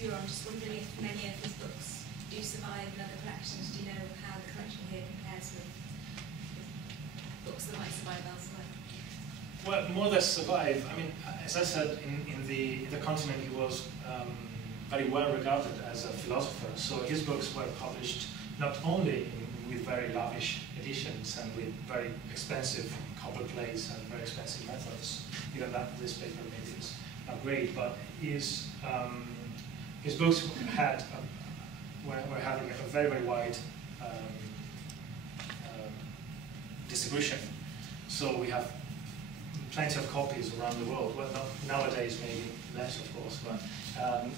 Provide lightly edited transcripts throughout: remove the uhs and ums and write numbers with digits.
viewer, I'm just wondering if many of his books do survive in other collections. Do you know how the collection here compares with books that might survive elsewhere? Well, more or less survive. I mean, as I said, in the continent, he was very well regarded as a philosopher. So his books were published not only with very lavish editions and with very expensive copper plates and very expensive methods. Even that this paper maybe is not great, but his books were having a very, very wide distribution. So we have plenty of copies around the world. Well, not nowadays, maybe less, of course, but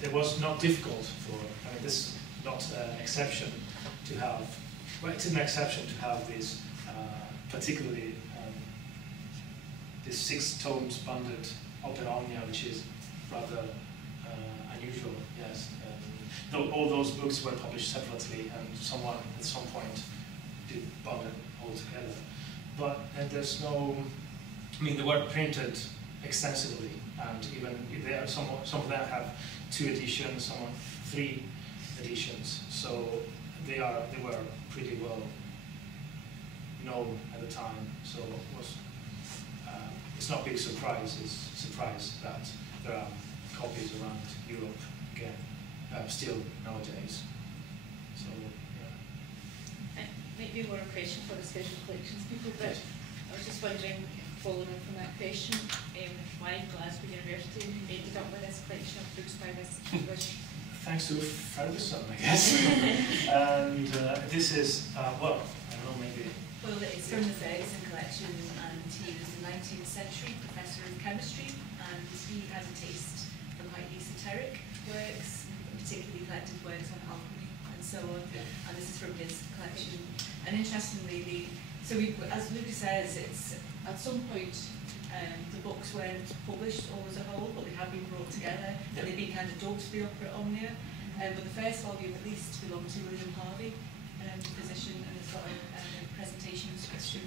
it was not difficult for, I mean, this is not an exception to have, well, it's an exception to have this, particularly this 6 tomes bundled opera omnia, which is rather unusual, yes. Though all those books were published separately, and someone at some point did bundle it all together. But there's no, I mean, they were printed extensively, and even there, some of them have 2 editions, some 3 editions. So they were pretty well known at the time. So it was, it's not a big surprise. It's a surprise that there are copies around Europe again, still nowadays. So yeah. Maybe more a question for the special collections people, but I was just wondering, following on from that question, why Glasgow University ended up with this collection of books by this English? Thanks to Ferguson, I guess. And this is, well, I don't know, maybe. Well, it's from the Ferguson collection, and he was a 19th century professor of chemistry, and he had a taste for highly esoteric works, particularly collected works on alchemy and so on. Yeah. And this is from his collection. And interestingly, as Luca says, it's at some point the books weren't published all as a whole, but they have been brought together, and they've been kind of dubbed the Opera Omnia. But the first volume, at least, belonged to William Harvey, physician, and it's got a presentation inscription.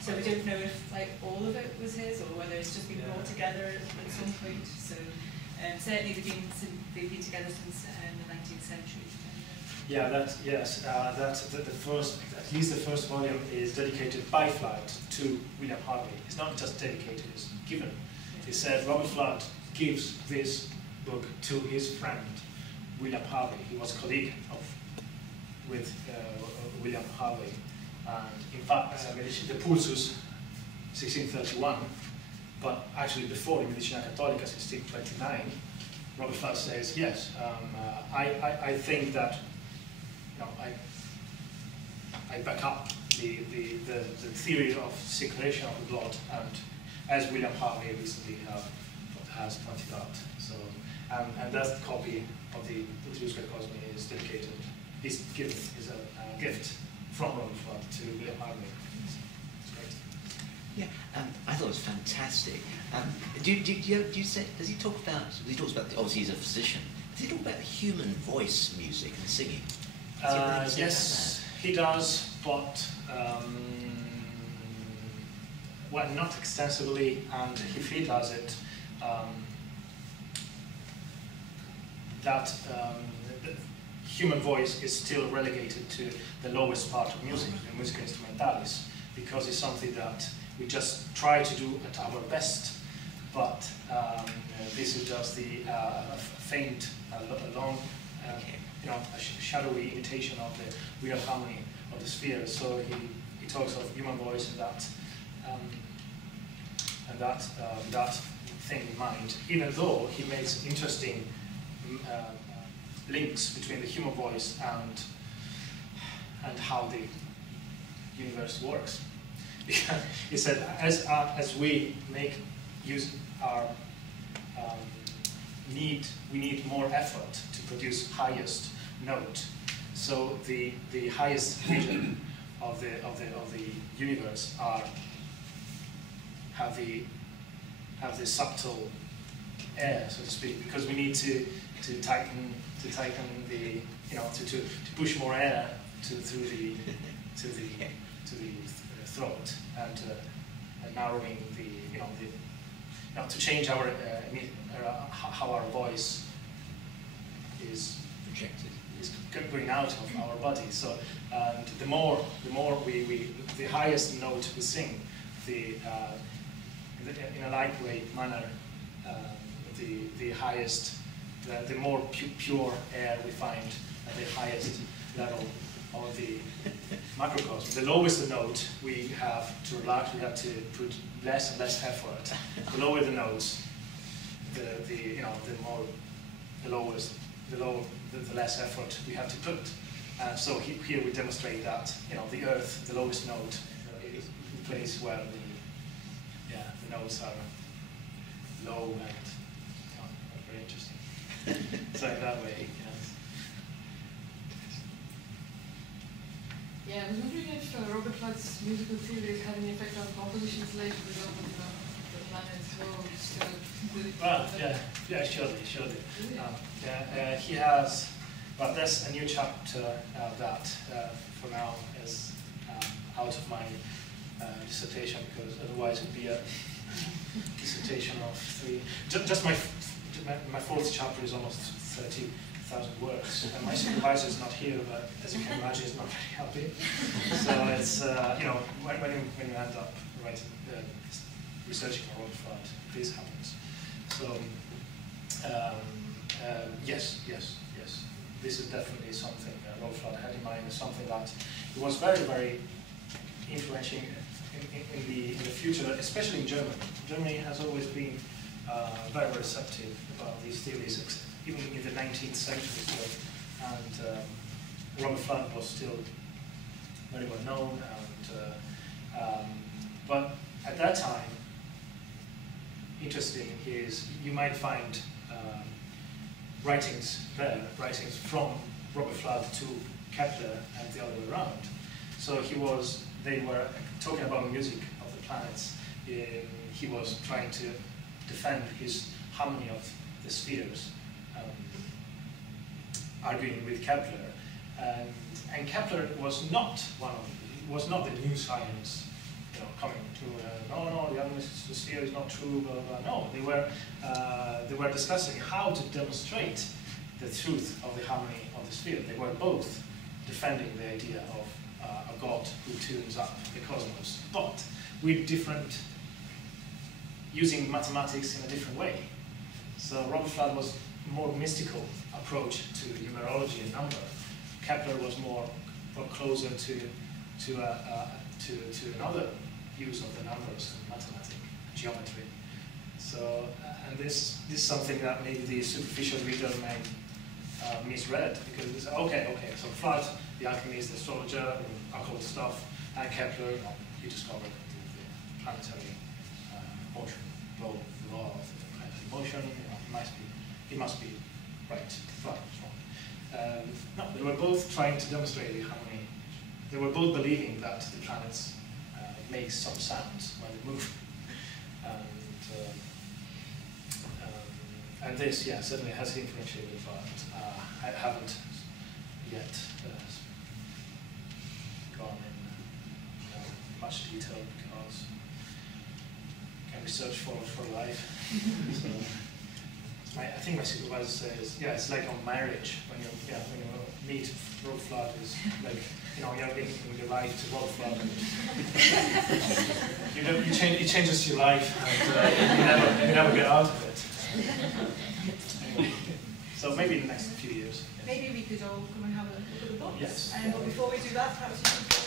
So we don't know if all of it was his, or whether it's just been brought together at some point. So certainly they've been together since the 19th century. Yeah, the first, at least the first volume is dedicated by Fludd to William Harvey. It's not just dedicated, it's given. He said Robert Fludd gives this book to his friend, William Harvey. He was a colleague with William Harvey. And in fact, the Pulsus, 1631, but actually before in Medicina Cattolica, 1629, Robert Fludd says, yes, I think that, I back up the theory of circulation of the blood, and as William Harvey recently has pointed out. So, and that copy of the Etruscan Cosmi is dedicated, is given, is a gift from Robert Fludd to William Harvey. It's great. Yeah, I thought it was fantastic. Does he talk about, he talks about, obviously he's a physician, does he talk about the human voice music and singing? Yes, he does, but well, not extensively, and if he does it, the human voice is still relegated to the lowest part of music, the musica instrumentalis, because it's something that we just try to do at our best, but this is just the faint, long, a shadowy imitation of the real harmony of the sphere. So he talks of human voice and that thing in mind, even though he makes interesting links between the human voice and how the universe works. He said, as we use our we need more effort to produce highest note. So the highest region of the universe have the subtle air, so to speak, because we need to tighten the to push more air through the throat, and narrowing to change our how our voice is Projected. is going out of our body. So, and the more the highest note we sing, in a lightweight manner, the highest, the more pure air we find at the highest level of the macrocosm. The lowest the note, we have to relax. We have to put less and less effort. The lower the notes, the less effort we have to put. So here we demonstrate that the Earth, the lowest note, is the place where the notes are low and very interesting. So in that way, yes. Yeah, I was wondering if Robert Fludd's musical theories had any effect on compositions later, for example, the planets, worlds, Well, yeah, surely. He has. Well, there's a new chapter that, for now, is out of my dissertation, because otherwise it would be a dissertation of 3. Just my fourth chapter is almost 30,000 words, and my supervisor is not here, but as you can imagine, he's not very happy. So it's when you end up writing, researching on Robert Fludd, this happens. So yes. This is definitely something Robert Fludd had in mind, something that he was very, very influential in the future, especially in Germany. Germany has always been very, very receptive about these theories, even in the 19th century. So, and Robert Fludd was still very well known, but at that time, interesting is you might find writings from Robert Fludd to Kepler and the other way around. So they were talking about the music of the planets. He was trying to defend his harmony of the spheres, arguing with Kepler. And Kepler was not the new science, coming to no, the harmony of the sphere is not true, blah, blah, blah. No, they were discussing how to demonstrate the truth of the harmony of the sphere. They were both defending the idea of a God who tunes up the cosmos, but with using mathematics in a different way. So Robert Fludd was more mystical approach to numerology and number. Kepler was more closer to another use of the numbers and mathematics, geometry. So, and this is something that maybe the superficial reader may misread, because it's okay, so Fludd, the alchemist, the astrologer, occult stuff, and Kepler, you discovered the planetary motion, law of the planetary motion. It must be right. Fludd was wrong. No, they were both trying to demonstrate the harmony. They were both believing that the planets make some sounds when they move, and this, certainly has influential, but I haven't yet gone in much detail because I can research for life. So I think my supervisor says, it's like on marriage when you meet Robert Fludd, is like you're getting your life to Robert Fludd, and it changes your life, and you never get out of it. Anyway, so maybe in the next few years. Maybe we could all come and have a look at the books. Yes. But before we do that, perhaps you could